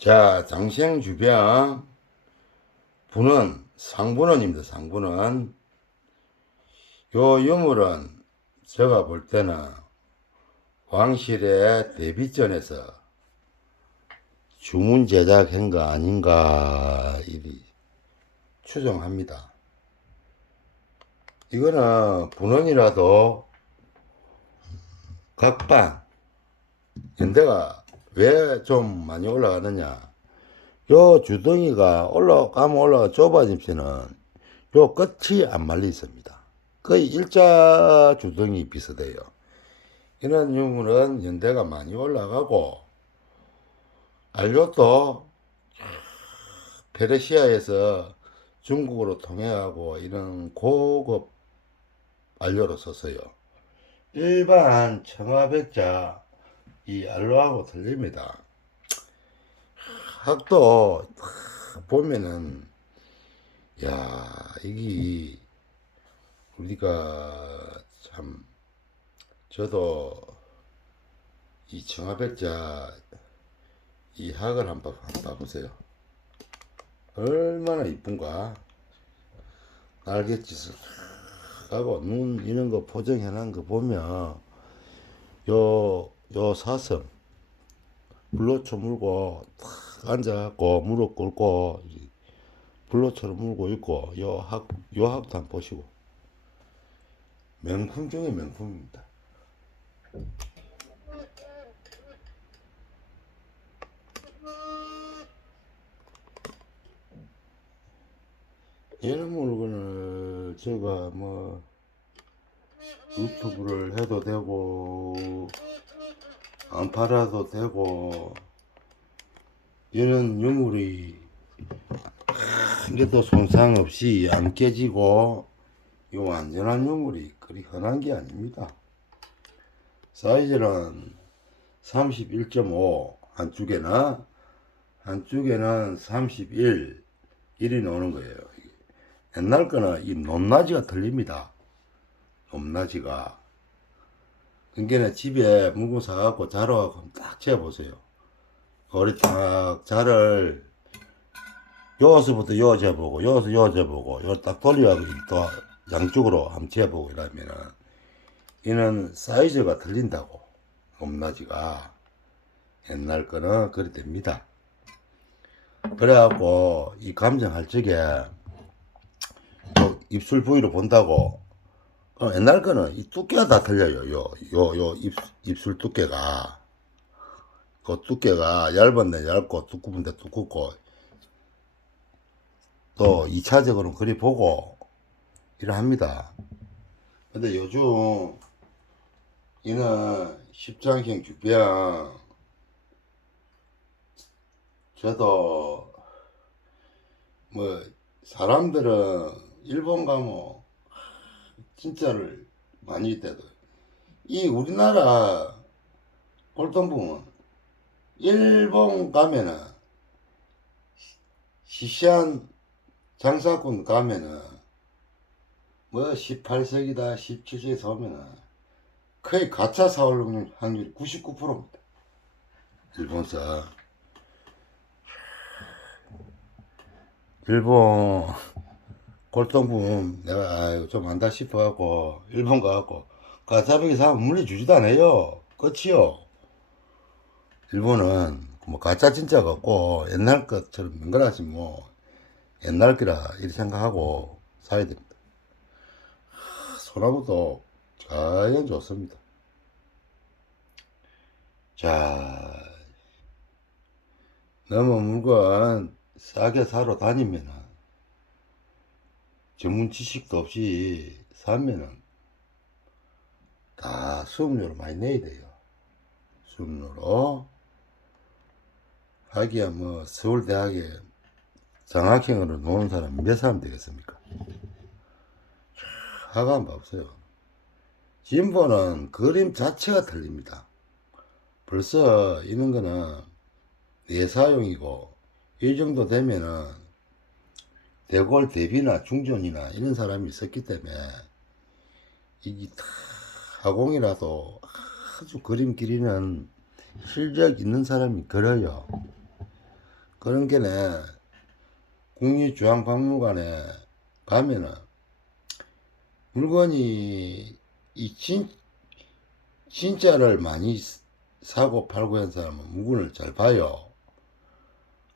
자, 장생 주변 분은 상분원입니다. 상분원. 요 유물은 제가 볼 때는 왕실의 대비전에서 주문 제작한 거 아닌가 이리 추정합니다. 이거는 분원이라도 각방 연대가 왜 좀 많이 올라가느냐? 요 주둥이가 올라가면 올라가 좁아지면은 요 끝이 안 말려 있습니다. 거의 일자 주둥이 비슷해요. 이런 유물은 연대가 많이 올라가고 알료도 페르시아에서 중국으로 통해가고 이런 고급 알료로 썼어요. 일반 청화백자 이 알로하고 틀립니다. 학도 탁 보면은 야 이게 우리가 참 저도 이 청화백자 이 학을 한번 봐보세요. 얼마나 이쁜가 날갯짓을 하고 눈 이런 거 포장해 놓은 거 보면 요, 요 사슴 불로초 물고 탁 앉아갖고 무릎 꿇고 불로초를 물고 있고 요 학, 요 한번 보시고 명품 중에 명품입니다. 이런 물건을 제가 뭐 유튜브를 해도 되고 안 팔아도 되고 이런 유물이 한개도 손상 없이 안 깨지고 이 완전한 유물이 그리 흔한 게 아닙니다. 사이즈는 31.5 한쪽에나 한쪽에는 31 1이 나오는 거예요. 옛날 거는 이 높낮이가 틀립니다. 높낮이가. 그러니까 집에 물건 사갖고 자러 가고 딱 재보세요. 거리 딱 자를 요서부터 요 재보고 요서 요 재보고 요딱 돌려가고 또 양쪽으로 한번 재보고 이러면은 이는 사이즈가 틀린다고 높낮이가 옛날 거는 그리 됩니다. 그래갖고 이 감정할 적에 요 입술 부위로 본다고 어, 옛날 거는 이 두께가 다 틀려요. 요, 요, 요 입, 입술 두께가. 그 두께가 얇은 데 얇고 두꺼운 데 두껍고 또 2차적으로는 그리 보고 이러 합니다. 근데 요즘 이는 십장형 주변 저도 뭐 사람들은 일본 가면 진짜를 많이 때도 이 우리나라 골동품은 일본 가면은 시시한 장사꾼 가면은 뭐 18세기다 17세기 사오면은 거의 가짜 사올 확률이 99%입니다. 일본서 일본 골동품 내가 아이고 좀 안다 싶어갖고 일본 가갖고 가짜배기 사면 물려주지도 않아요. 끝이요? 일본은 뭐 가짜 진짜 같고 옛날 것처럼 민감하지 뭐. 옛날 거라 이렇게 생각하고 사야 됩니다. 하, 소나무도 자연 좋습니다. 자 너무 물건 싸게 사러 다니면은 전문 지식도 없이 사면은 다 수업료를 많이 내야 돼요. 수업료로. 하기야 뭐 서울대학에 장학형으로 노는 사람 몇 사람 되겠습니까? 하가 한번 봐보세요. 진보는 그림 자체가 틀립니다. 벌써 이런 거는 내 사용이고 이 정도 되면은 대골 대비나 중전이나 이런 사람이 있었기 때문에 다 하공이라도 아주 그림 그리는 실력 있는 사람이 그려요. 그런 게네 국립중앙박물관에 가면은 물건이 이 진, 진짜를 많이 사고 팔고 한 사람은 물건을 잘 봐요.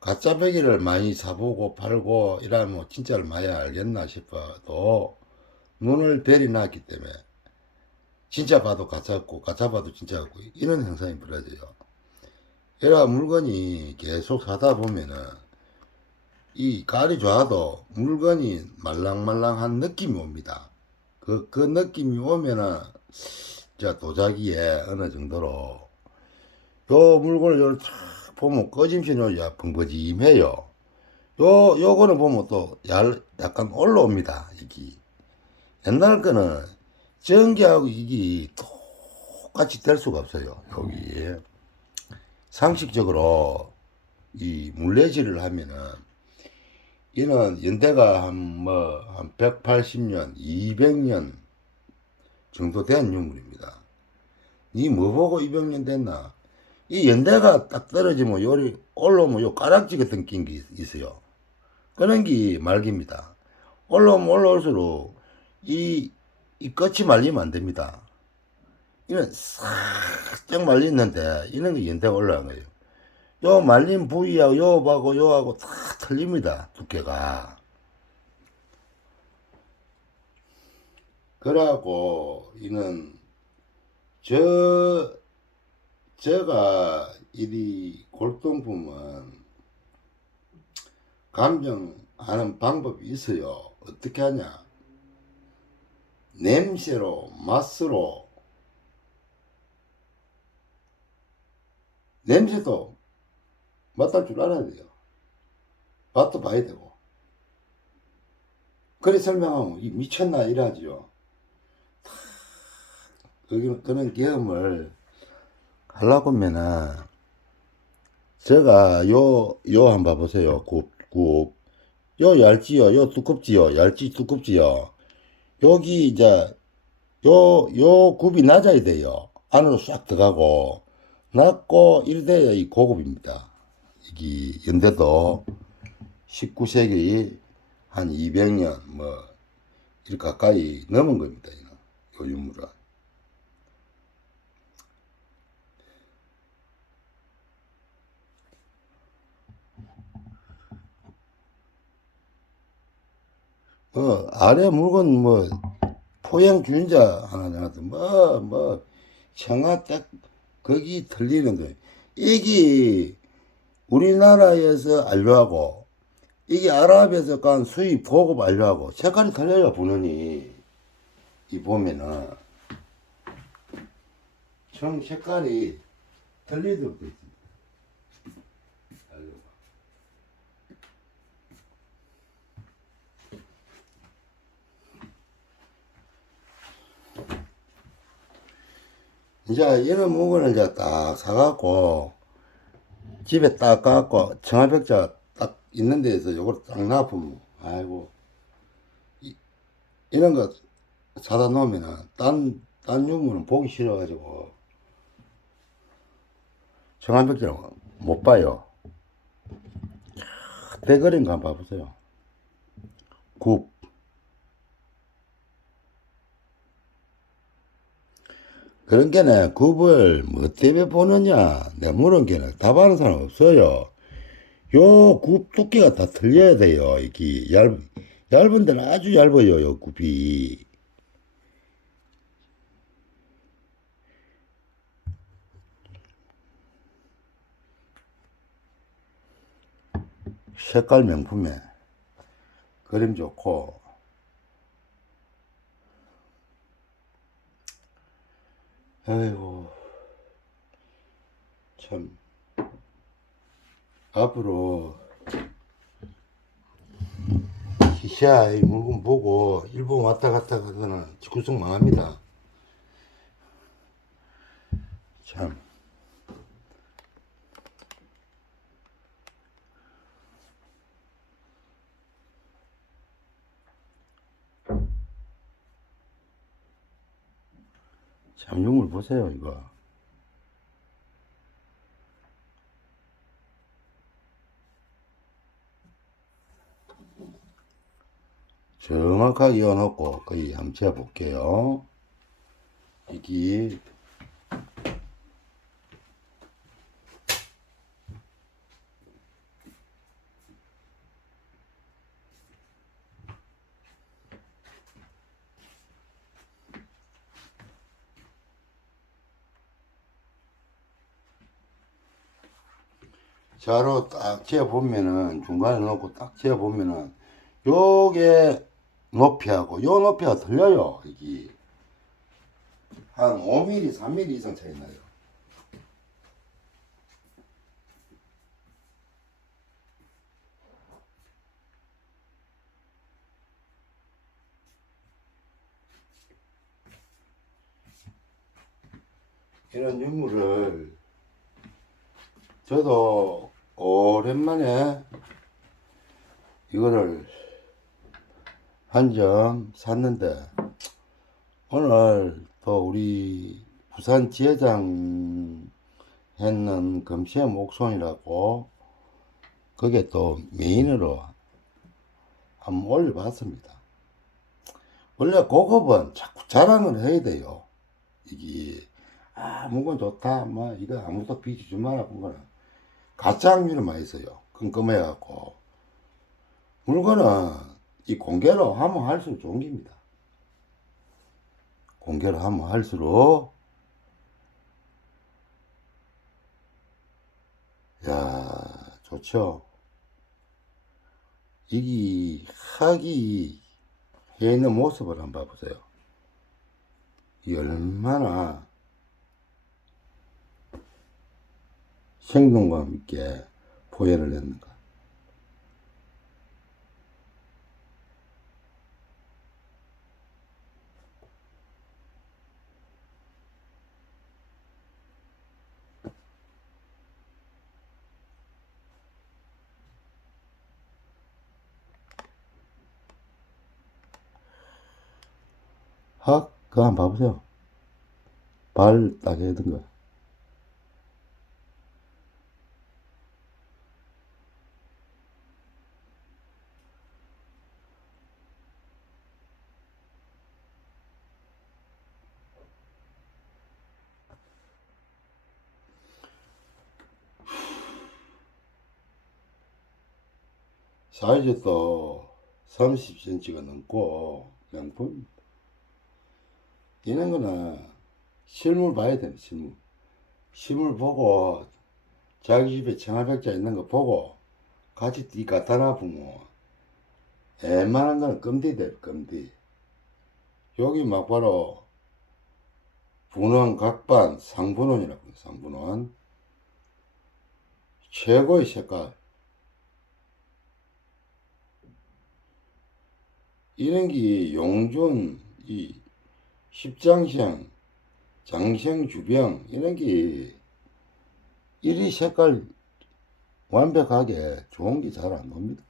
가짜 배기를 많이 사보고 팔고 이러면 뭐 진짜를 많이 알겠나 싶어도 눈을 베리놨기 때문에 진짜 봐도 가짜고 가짜 봐도 진짜 같고 이런 현상이 벌어져요. 이라 물건이 계속 사다 보면은 이 깔이 좋아도 물건이 말랑말랑한 느낌이 옵니다. 그, 그 느낌이 오면은 자 도자기에 어느 정도로 요 물건을 요탁 보면 꺼짐신이 야 벙버짐해요. 요 요거는 보면 또 얇, 약간 올라옵니다. 이게 옛날 거는 전기하고 이게 똑같이 될 수가 없어요. 여기 상식적으로 이 물레질을 하면은 이는 연대가 한 뭐 한 180년, 200년 정도 된 유물입니다. 니 뭐 보고 200년 됐나? 이 연대가 딱 떨어지면 요리 올라오면 요 가락지 같은 낀 게 있어요. 그런 게 말기입니다. 올라오면 올라올수록 이, 이 끝이 말리면 안 됩니다. 이는 싹쫙 말리는데 이런 게 연대가 올라간 거예요. 요 말린 부위하고 요하고 요하고 다 틀립니다. 두께가. 그러고 이는 저 제가 이리 골동품은 감정하는 방법이 있어요. 어떻게 하냐? 냄새로, 맛으로, 냄새도 맡을 줄 알아야 돼요. 맛도 봐야 되고. 그래 설명하면 이 미쳤나 이러지요. 그, 그런 경험을 하려고 하면은 제가 요, 요 한번 봐보세요. 굽, 굽. 요 얇지요. 요 두껍지요. 얇지 두껍지요. 여기 이제 요, 요 굽이 낮아야 돼요. 안으로 싹 들어가고 낮고 이래야 이 고급입니다. 이게 연대도 19세기 한 200년 뭐 이렇게 가까이 넘은 겁니다. 요 유물은. 뭐 아래 물건 뭐 포양 주인자 하나 나한테 뭐뭐 청아 딱 거기 틀리는 거예요. 이게 우리나라에서 알료하고 이게 아랍에서 간 수입 고급 알료하고 색깔이 틀려요 보느니 이 보면은 청 색깔이 틀리도록 돼 있습니다. 이제 이런 물건을 이제 딱 사갖고 집에 딱 갖고 청아백자 딱 있는 데에서 요걸 딱 놔보면 아이고 이, 이런 거 사다 놓으면은 딴, 딴 유물은 보기 싫어가지고 청아백자를 못 봐요. 대거리인 거 한번 봐보세요. 굽 그런 게네 굽을 뭐 때문에 보느냐? 내가 물은 게는 답하는 사람 없어요. 요 굽 두께가 다 틀려야 돼요. 이게 얇, 얇은 데는 아주 얇아요 요 굽이. 색깔 명품에 그림 좋고 아이고. 참. 앞으로 기샤 이 물건 보고 일본 왔다 갔다 가서는 직구성 망합니다. 참 장룡을 보세요, 이거. 정확하게 이어놓고 거의 한번 재볼게요. 이게 자로 딱 재보면은 중간에 놓고 딱 재보면은 요게 높이하고 요 높이가 틀려요 이게. 한 5mm 3mm 이상 차이 나요. 이런 유물을 저도 오랜만에 이거를 한 점 샀는데 오늘 또 우리 부산 지회장 했는 금시의 목손이라고 그게 또 메인으로 한번 올려봤습니다. 원래 고급은 자꾸 자랑을 해야 돼요. 이게 아 물건 좋다 뭐 이거 아무도 비주지 마라 그런 거는 가짜 확률이 많이 있어요. 끔끔해갖고 물건은 이 공개로 하면 할수록 좋은 겁니다. 공개로 하면 할수록 야 좋죠. 이게 학이 해 있는 모습을 한번 봐보세요. 이 얼마나 생동감 있게 포현을 했는가. 학, 그거 한번 봐보세요. 발딱 해야 든가. 사이즈도 30cm가 넘고 양품. 이런 거는 실물 봐야 돼 실물. 실물 보고 자기 집에 청아백자 있는 거 보고 같이 띠 갖다 놔보면 웬만한 거는 껌디 돼 껌디 여기 막 바로 분원 각반 상분원이라고 상분원 최고의 색깔 이런 게 용준 이 십장생 장생 주병 이런 게 이리 색깔 완벽하게 좋은 게 잘안 나옵니다.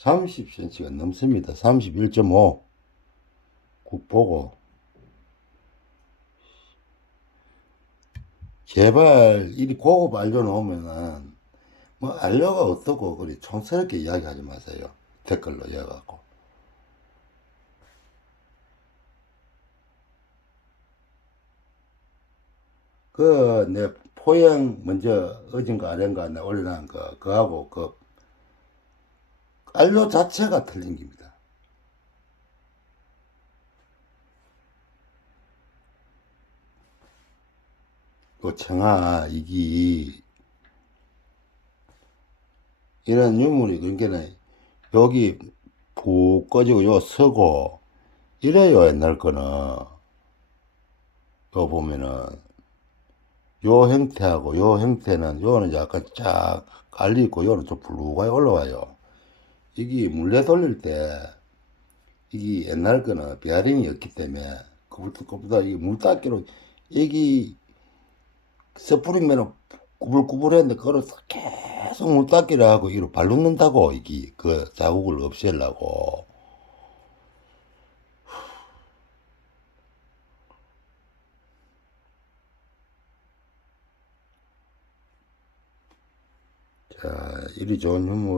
삼십 cm가 넘습니다. 31.5. 국 보고. 제발 이리 고급 알려 놓으면은 뭐 알려가 어떻고 그리 촌스럽게 이야기하지 마세요. 댓글로 이어갖고. 그 내 포양 먼저 어딘가 아닌가 내 올려놓은 거 그하고 그 알료 자체가 틀린 겁니다. 그 청아 이기 이런 유물이 그러니까 여기 푹 꺼지고 요 서고 이래요 옛날 거는 요 보면은 요 형태하고 요 형태는 요는 약간 쫙 깔려 있고 요는 좀 불룩하게 올라와요. 여기 물레 돌릴 때 이게 옛날 거는 베어링이었기 때문에 그것보다, 그것보다 이 물닦이로 여기 서프링면은 구불구불했는데 그걸 계속 물닦이를 하고 이로 발놓는다고 이게 그 자국을 없애려고 자, 이리 좋은 유물.